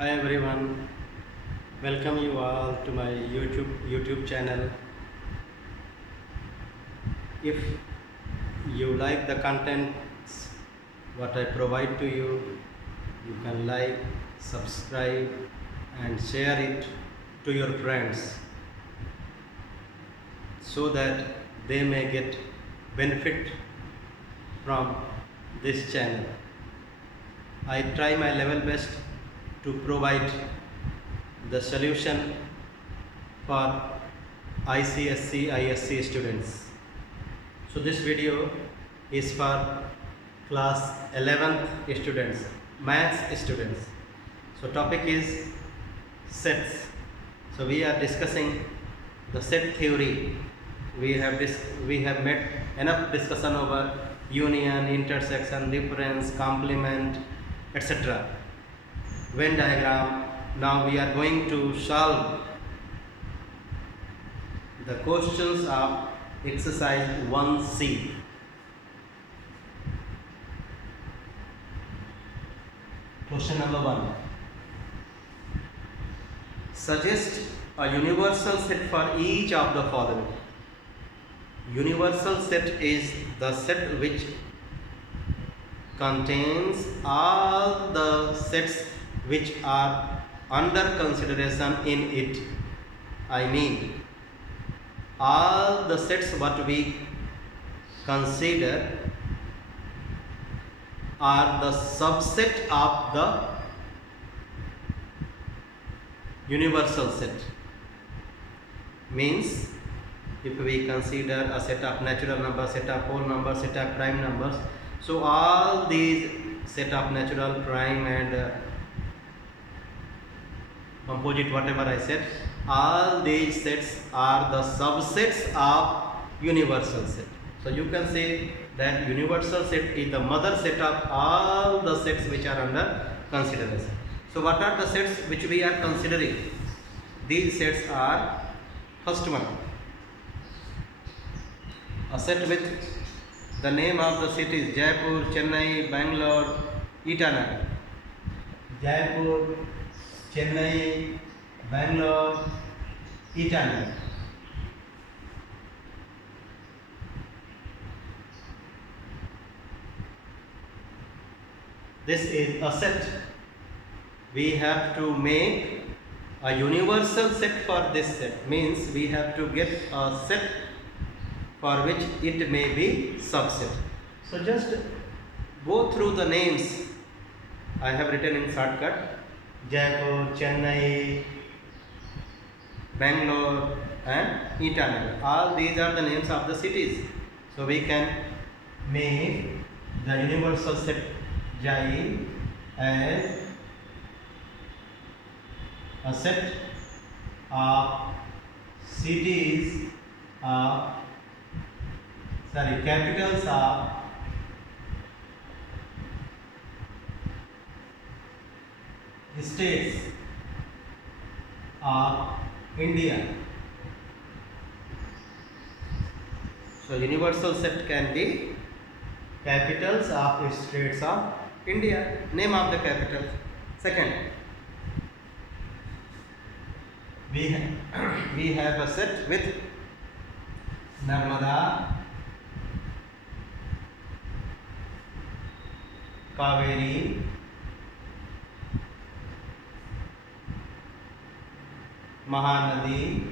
Hi everyone, welcome you all to my YouTube channel. If you like the contents what I provide to you, you can like, subscribe and share it to your friends so that they may get benefit from this channel. I try my level best to provide the solution for ICSC, ISC students. So this video is for class 11th students, maths students. So topic is sets. So we are discussing the set theory. We have made enough discussion over union, intersection, difference, complement, etc. Venn diagram. Now we are going to solve the questions of exercise 1C. Question number 1. Suggest a universal set for each of the following. Universal set is the set which contains all the sets which are under consideration in it. I mean, all the sets what we consider are the subset of the universal set. Means, if we consider a set of natural numbers, set of whole numbers, set of prime numbers, so all these set of natural, prime and composite, whatever I said, all these sets are the subsets of universal set. So you can say that universal set is the mother set of all the sets which are under consideration. So what are the sets which we are considering? These sets are, first one, a set with the name of the cities Jaipur, Chennai, Bangalore, Itanagar. Jaipur, Chennai, Bangalore, Itanagar. This is a set. We have to make a universal set for this set. Means we have to get a set for which it may be subset. So just go through the names. I have written in shortcut: Jaipur, Chennai, Bangalore and Itanagar. All these are the names of the cities. So we can make the universal set Jai as a set of cities of capitals of states of India. So universal set can be capitals of states of India, name of the capital. Second, we have a set with Narmada, Kaveri, Mahanadi,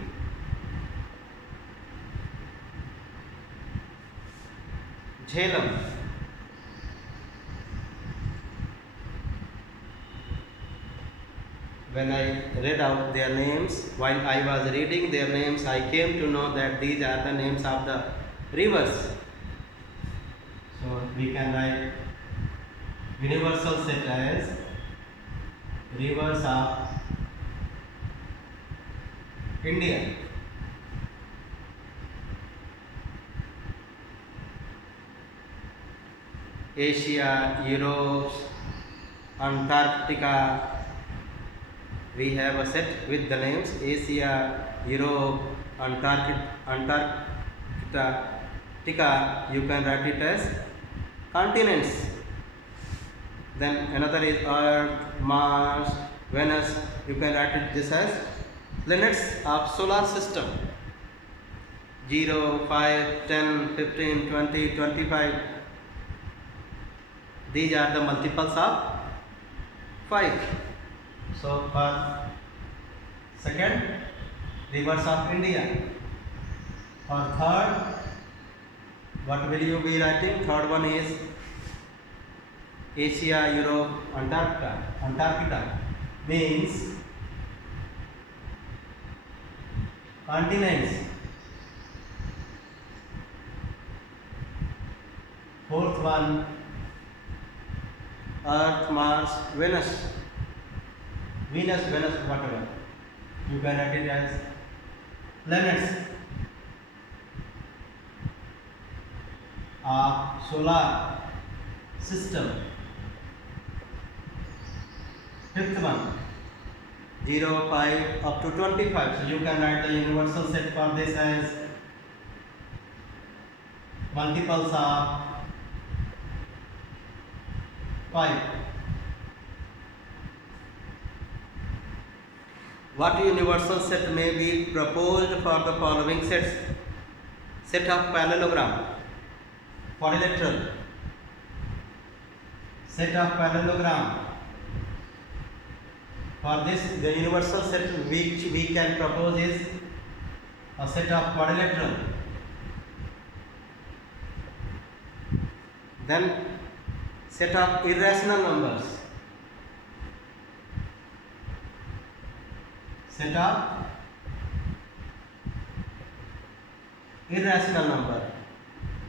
Jhelum. When I read out their names, while I was reading their names, I came to know that these are the names of the rivers. So we can write universal set as rivers of India. Asia, Europe, Antarctica. We have a set with the names Asia, Europe, Antarctica. You can write it as continents. Then another is Earth, Mars, Venus, you can write it this as planets of solar system. 0, 5, 10, 15, 20, 25. These are the multiples of 5. So for second, rivers of India. For third, what will you be writing? Third one is Asia, Europe, Antarctica. Antarctica means continents. Fourth one, Earth, Mars, Venus. Venus, whatever. You can write it as planets of solar system. Fifth one, 0, 5 up to 25. So you can write the universal set for this as multiples of 5. What universal set may be proposed for the following sets? Set of parallelogram, quadrilateral. Set of parallelogram. For this, the universal set which we can propose is a set of quadrilateral. Then set of irrational numbers. Set of irrational number.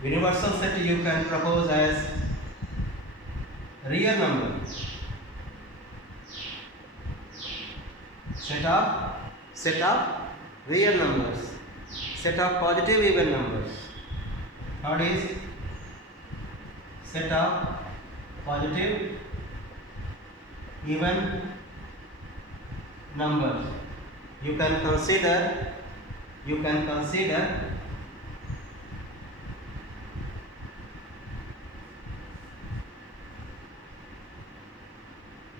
Universal set you can propose as real number. Set of real numbers. Set of positive even numbers. Third is set of positive even numbers. You can consider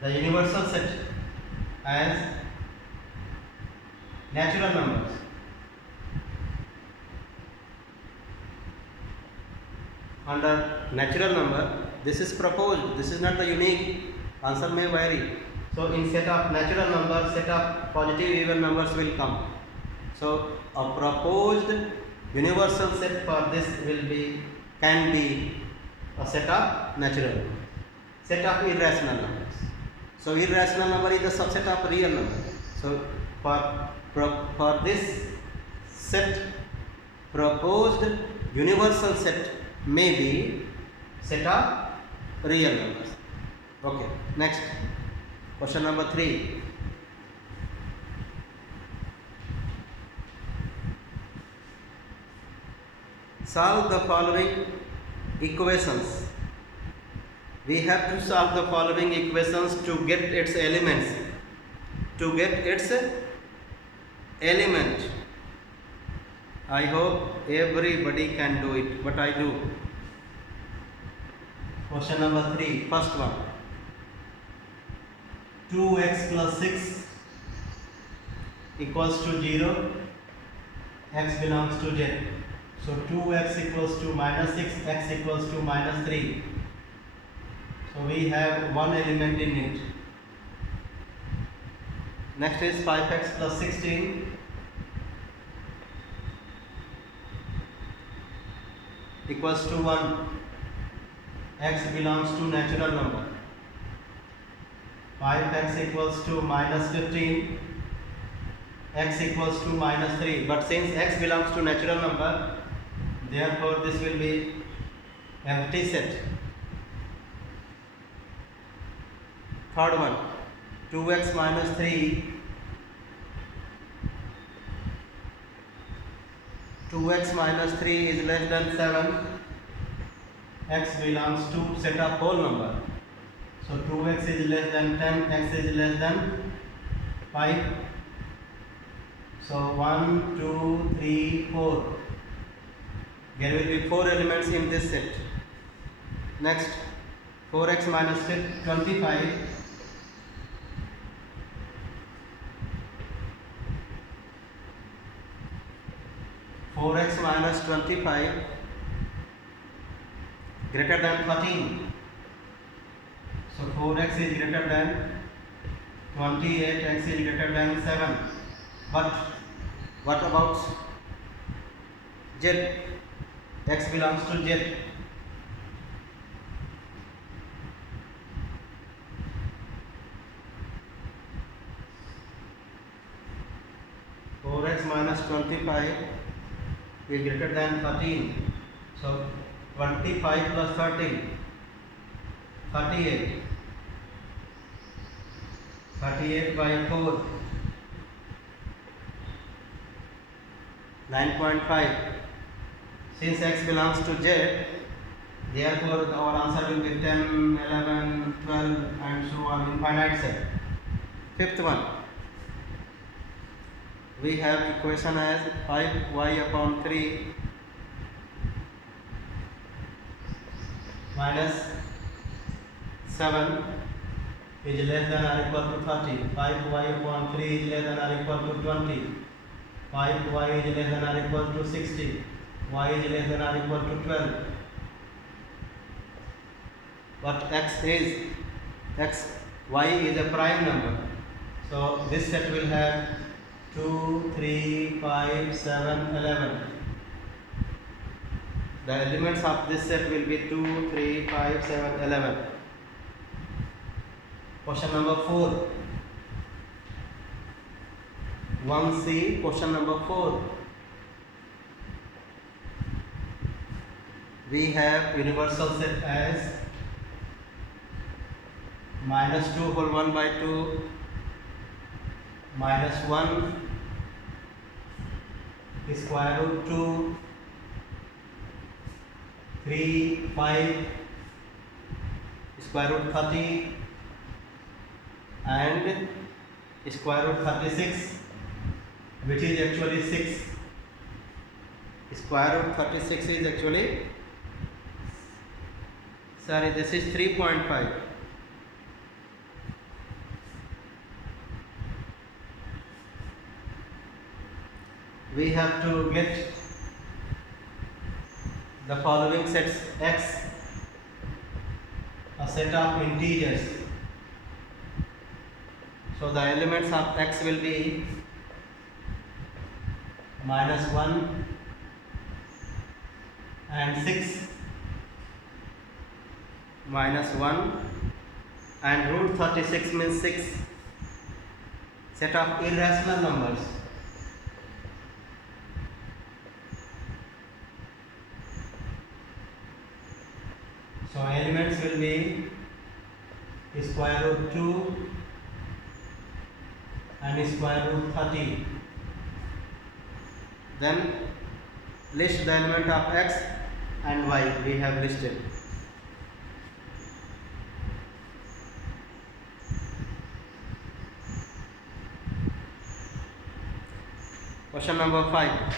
the universal set as natural numbers. Under natural number, this is proposed, this is not the unique, answer may vary. So in set of natural numbers, set of positive even numbers will come. So a proposed universal set for this can be a set of natural numbers. Set of irrational numbers. So irrational number is the subset of real number. So for this set, proposed universal set may be set of real numbers. Okay, next. Question number 3. Solve the following equations. We have to solve the following equations to get its elements. I hope everybody can do it, but I do. Question number 3, first one. 2x plus 6 equals to 0. X belongs to Z. So 2x equals to minus 6, x equals to minus 3. So we have one element in it. Next is 5x plus 16 equals to 1. X belongs to natural number. 5x equals to minus 15. X equals to minus 3. But since x belongs to natural number, therefore this will be empty set. Third one, 2x minus 3. 2x minus 3 is less than 7. X belongs to set of whole number. So 2x is less than 10, x is less than 5. So 1, 2, 3, 4. There will be 4 elements in this set. Next, 4x minus 25 4x minus 25 greater than 13. So 4x is greater than 28, x is greater than 7. But what about z? X belongs to z. X minus 25 is greater than 13. So 25 plus 13, 38. 38 by 4, 9.5. Since x belongs to z, therefore our answer will be 10, 11, 12 and so on, infinite set. Fifth one. We have equation as 5y upon 3 minus 7 is less than or equal to 30. 5y upon 3 is less than or equal to 20. 5y is less than or equal to 60. Y is less than or equal to 12. But y is a prime number. So this set will have 2, 3, 5, 7, 11. The elements of this set will be 2, 3, 5, 7, 11. Question number 4. 1C, question number 4. We have universal set as minus 2 whole 1 by 2, minus 1 square root 2, 3, 5 square root 30 and square root 36, which is actually 6. Square root 36 is actually, sorry, this is 3.5. We have to get the following sets x, a set of integers. So the elements of x will be minus 1 and 6, minus 1 and root 36 means 6, set of irrational numbers. So elements will be square root 2 and square root 30. Then list the element of x and y we have listed. Question number 5.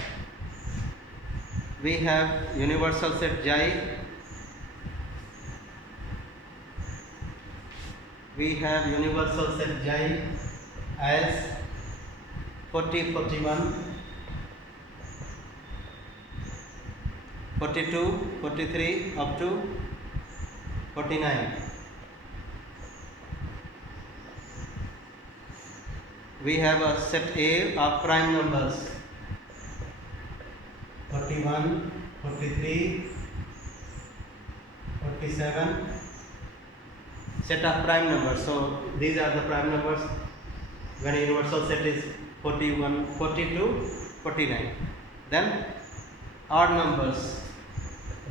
We have universal set Xi. We have universal set Xi as 40, 41, 42, 43 up to 49. We have a set A of prime numbers 41, 43, 47, set of prime numbers. So these are the prime numbers when a universal set is 41, 42, 49. Then odd numbers.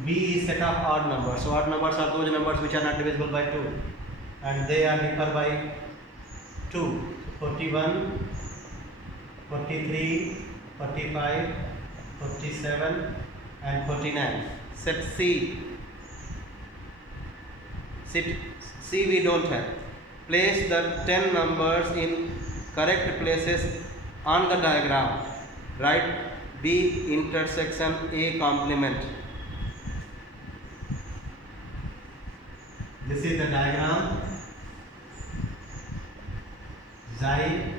B is set of odd numbers. So odd numbers are those numbers which are not divisible by 2 and they are differ by 2. 41, 43, 45, 47 and 49. Set C. Set C we don't have. Place the 10 numbers in correct places on the diagram. Write B intersection A complement. This is the diagram. Xi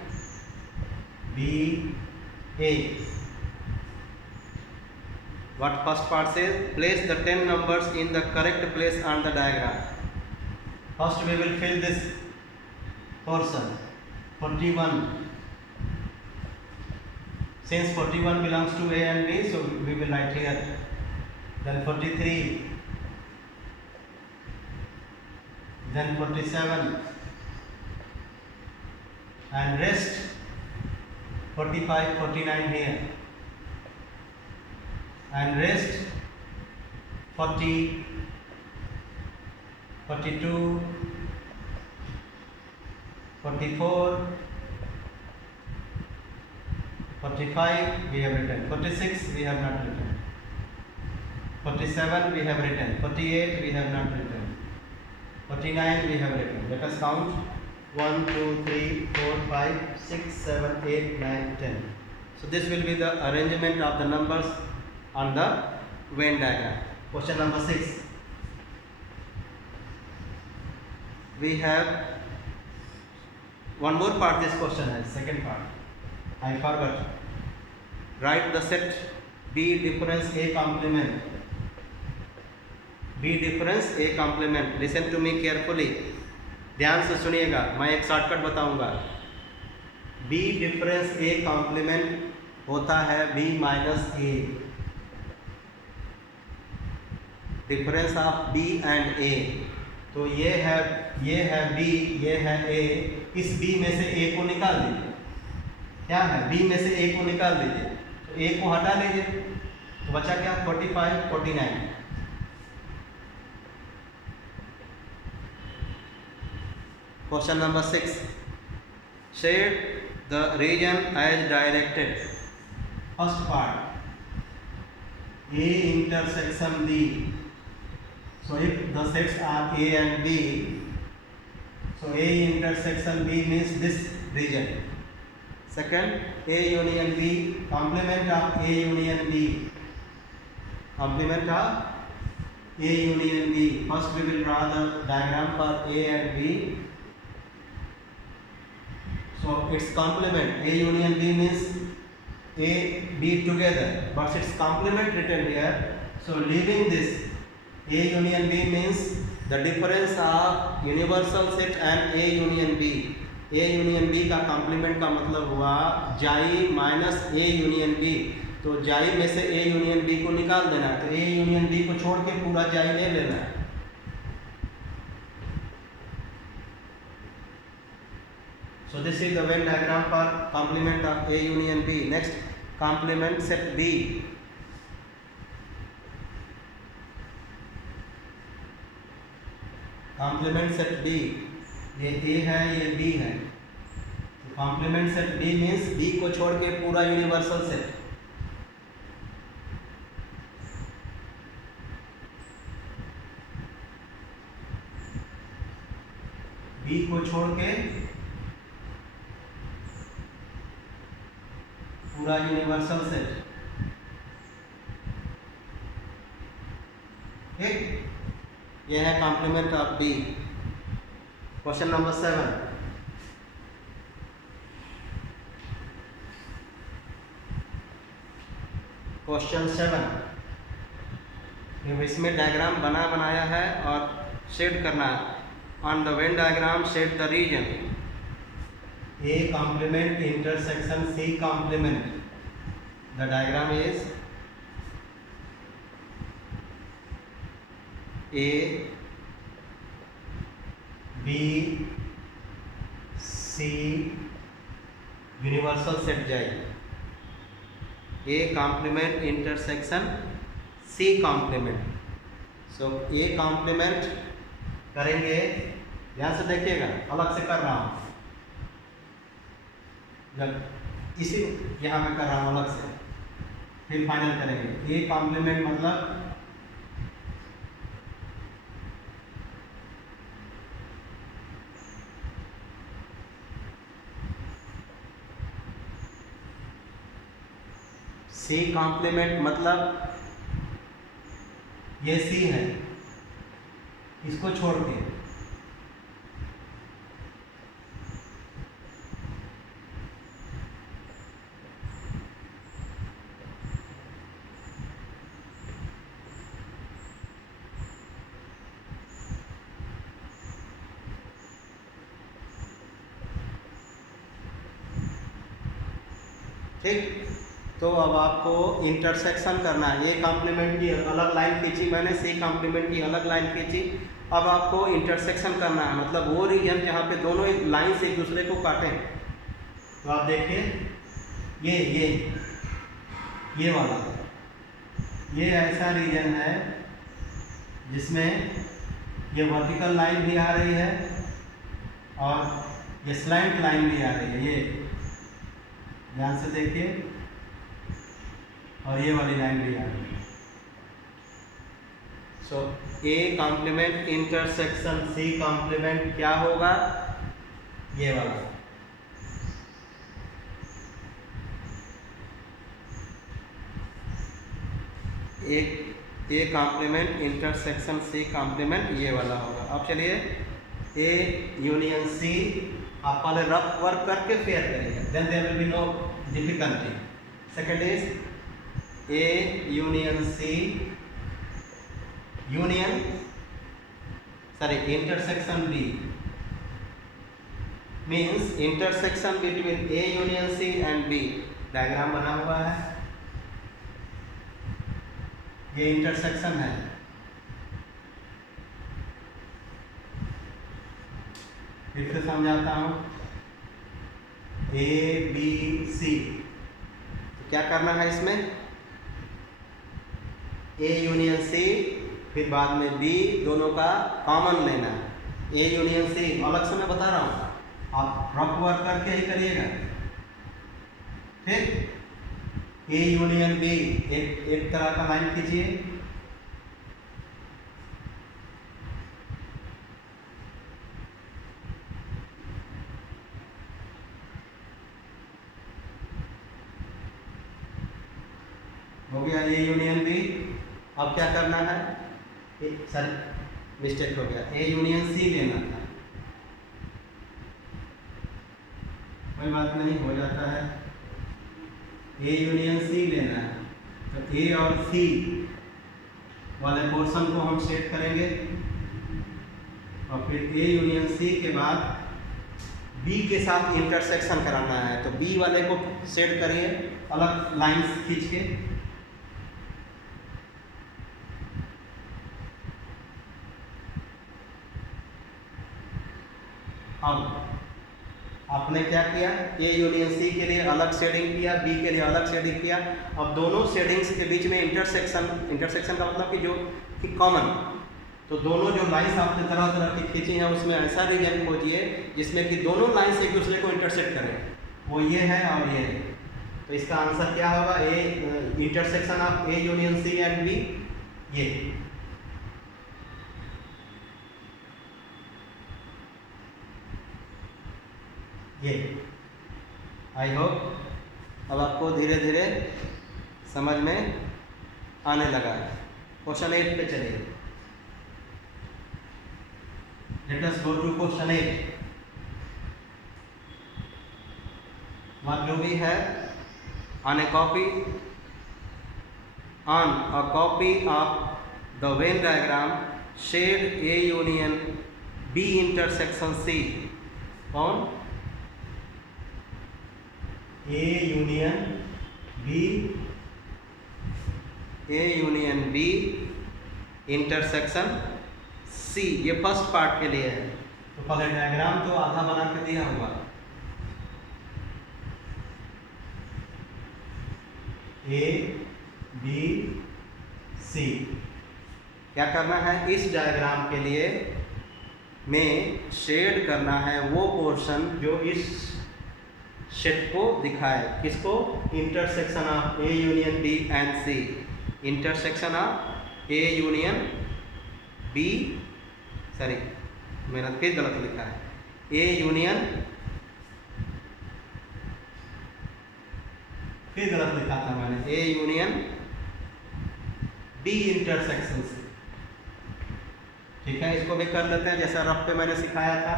B A. What first part says? Place the 10 numbers in the correct place on the diagram. First we will fill this portion. 41. Since 41 belongs to A and B, so we will write here. Then 43. Then 47. And rest 45, 49 here. And rest 40, 42, 44, 45 we have written, 46 we have not written, 47 we have written, 48 we have not written, 49 we have written. Let us count 1, 2, 3, 4, 5, 6, 7, 8, 9, 10. So this will be the arrangement of the numbers on the Venn diagram. Question number 6. We have one more part. This question has second part. I forgot. Write the set B difference A complement. B difference A complement. Listen to me carefully. ध्यान से सुनिएगा, मैं एक shortcut बताऊंगा. B difference A complement होता है B minus A. Difference of B and A. तो ये है B, ये है A. इस B में से A को निकाल दीजिए. क्या है? B में से A को निकाल दीजिए. तो A को हटा लीजिए. तो बचा क्या? 45, 49. Question number 6. Shade the region as directed. First part. A intersection B. So if the sets are A and B, so A intersection B means this region. Second, A union B, complement of A union B. Complement of A union B. First we will draw the diagram for A and B. So its complement A union B means A, B together, but its complement written here. So leaving this A union B means the difference of universal set and A union B. A union B का complement का मतलब हुआ जाई minus A union B. तो जाई में से A union B को निकाल देना. तो A union B को छोड़ के पूरा जाई ले लेना. So this is the Venn diagram for complement of A union B. Next, complement set B. Complement set B. ये A है, ये B है. Complement set B means B को छोड़ के पूरा यूनिवर्सल सेट. B को छोड़ के पूरा यूनिवर्सल सेट. ठीक, यह है complement of B. Question number 7. Question 7. इसमें डायग्राम बनाया है और शेड करना है. On the Venn diagram shade the region A complement intersection C complement. The diagram is A, B, C universal set जाए. A complement intersection C complement. So A complement करेंगे. ध्यान से देखिएगा, अलग से कर रहा हूँ. जब इसी यहाँ पे कर रहा हूँ अलग से, फिर फाइनल करेंगे. ए कॉम्प्लीमेंट मतलब सी कॉम्प्लीमेंट मतलब ये सी है, इसको छोड़ के ठीक। तो अब आपको इंटरसेक्शन करना है, ए कॉम्प्लीमेंट की अलग लाइन खींची मैंने, सी कॉम्प्लीमेंट की अलग लाइन खींची। अब आपको इंटरसेक्शन करना है, मतलब वो रीजन जहाँ पे दोनों एक लाइन से एक दूसरे को काटें। तो आप देखिए ये वाला, ये ऐसा रीजन है जिसमें ये वर्टिकल लाइन भी आ रही है और ये स्लैंट लाइन भी आ रही है, ये ध्यान से देखिए, और ये वाली लाइन भी आ रही है। So A complement intersection C complement क्या होगा, ये वाला। A complement intersection C complement ये वाला होगा। अब चलिए ए यूनियन सी आप पहले रफ वर्क करके फेयर करिए, then there will be no difficulty. Second is A union C intersection B means intersection between A union C and B। Diagram बना हुआ है, ये इंटरसेक्शन है। फिर से समझाता हूँ, A B C, तो क्या करना है इसमें, A यूनियन C फिर बाद में B, दोनों का कॉमन लेना है। A यूनियन C अलग से मैं बता रहा हूँ, आप रफ वर्क करके ही करिएगा, ठीक। A यूनियन B एक तरह का लाइन खींचिए, हो गया A यूनियन B। अब क्या करना है, सर मिस्टेक हो गया, ए यूनियन सी लेना था, कोई बात नहीं, हो जाता है। ए यूनियन सी लेना है, तो ए और सी वाले पोर्शन को हम सेट करेंगे, और फिर ए यूनियन सी के बाद बी के साथ इंटरसेक्शन कराना है, तो बी वाले को सेट करिए अलग लाइंस खींच के। अब आपने क्या किया, ए यूनियन सी के लिए अलग शेडिंग किया, बी के लिए अलग शेडिंग किया। अब दोनों शेडिंग्स के बीच में इंटरसेक्शन का मतलब कि जो कि कॉमन, तो दोनों जो लाइंस आपने तरह तरह की खींची हैं उसमें ऐसा रीजन खोजिए जिसमें कि दोनों लाइंस एक दूसरे को इंटरसेक्ट करें, वो ये है और ये है। तो इसका आंसर क्या होगा, A intersection of A union C and B, ये। आई होप अब आपको धीरे धीरे समझ में आने लगा है। क्वेश्चन 8 पे चलिए, let us go to question 8। What do we have on a copy of the Venn diagram, shade A union B intersection C on A union B intersection C, ये फर्स्ट पार्ट के लिए है। तो पहले diagram तो आधा बना के दिया हुआ, A B C। क्या करना है, इस डायग्राम के लिए में शेड करना है वो पोर्शन जो इस सेट को दिखाए, किसको, intersection of A union B and C, intersection of A union B, sorry मैंने फिर गलत लिखा है, ए यूनियन, फिर गलत लिखा था मैंने, ए यूनियन बी इंटरसेक्शन से, ठीक है। इसको भी कर लेते हैं जैसा रफ पे मैंने सिखाया था।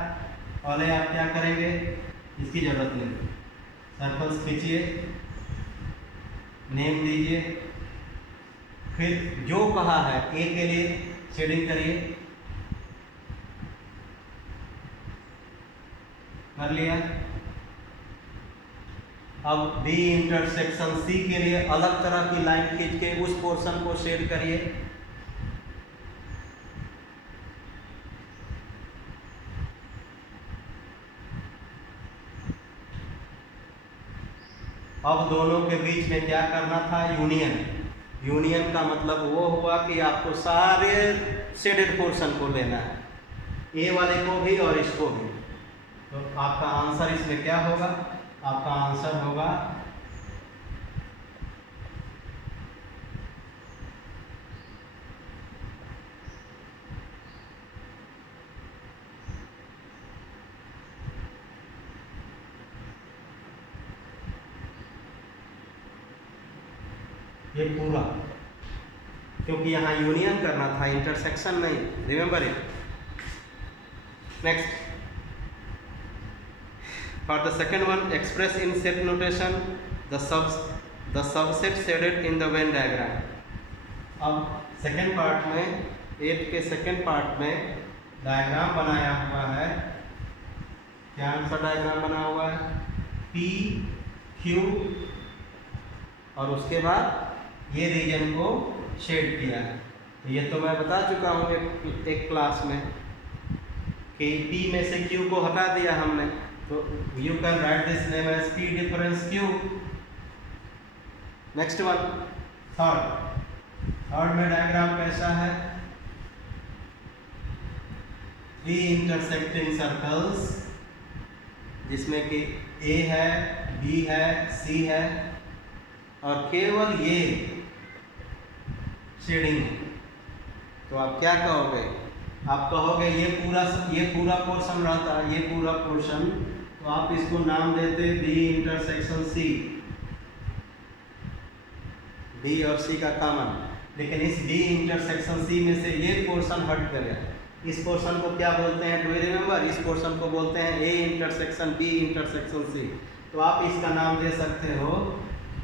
पहले आप क्या करेंगे, इसकी जरूरत नहीं, सर्कल्स खींचिए, नेम दीजिए, फिर जो कहा है ए के लिए शेडिंग करिए, कर लिया। अब बी इंटरसेक्शन सी के लिए अलग तरह की लाइन खींच के उस पोर्शन को शेड करिए। अब दोनों के बीच में क्या करना था, यूनियन। यूनियन का मतलब वो हुआ कि आपको सारे शेडेड पोर्शन को लेना है, ए वाले को भी और इसको भी। तो आपका आंसर इसमें क्या होगा, आपका आंसर होगा ये पूरा, क्योंकि यहाँ यूनियन करना था, इंटरसेक्शन नहीं। Remember it. Next, for the second one, express in set notation the subset shaded in the Venn diagram. अब सेकेंड पार्ट में, 8 के सेकेंड पार्ट में डायग्राम बनाया हुआ है। क्या सा डायग्राम बना हुआ है, P Q, और उसके बाद ये रीजन को शेड किया है। तो ये तो मैं बता चुका हूँ एक क्लास में कि P में से Q को हटा दिया हमने, तो you can write this name as P difference Q. Next one, third में डायग्राम कैसा है, 3 इंटरसेक्टिंग सर्कल्स, जिसमें कि A है, B है, C है, और केवल ये शेडिंग है। तो आप क्या कहोगे, आप कहोगे ये पूरा पोर्शन रहता, ये पूरा पोर्शन, तो आप इसको नाम देते B इंटरसेक्शन C, B और C का कॉमन। लेकिन इस B इंटरसेक्शन C में से ये पोर्शन हट गया, इस पोर्शन को क्या बोलते हैं, डू यू रिमेंबर, इस पोर्शन को बोलते हैं A intersection B intersection C। तो आप इसका नाम दे सकते हो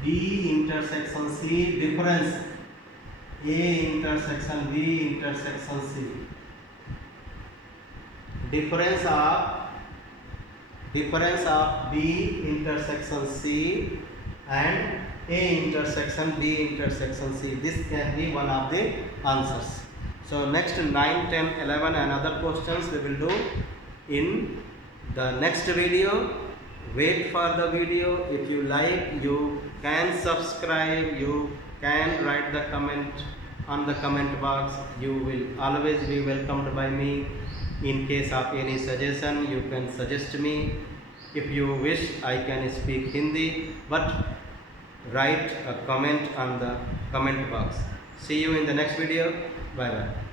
B intersection C difference A intersection B intersection C। Difference of B intersection C and A intersection B intersection C. This can be one of the answers. So next 9, 10, 11 and other questions we will do in the next video. Wait for the video. If you like, you can subscribe, you can write the comment on the comment box. You will always be welcomed by me. In case of any suggestion, you can suggest me. If you wish, I can speak Hindi, but write a comment on the comment box. See you in the next video. Bye bye.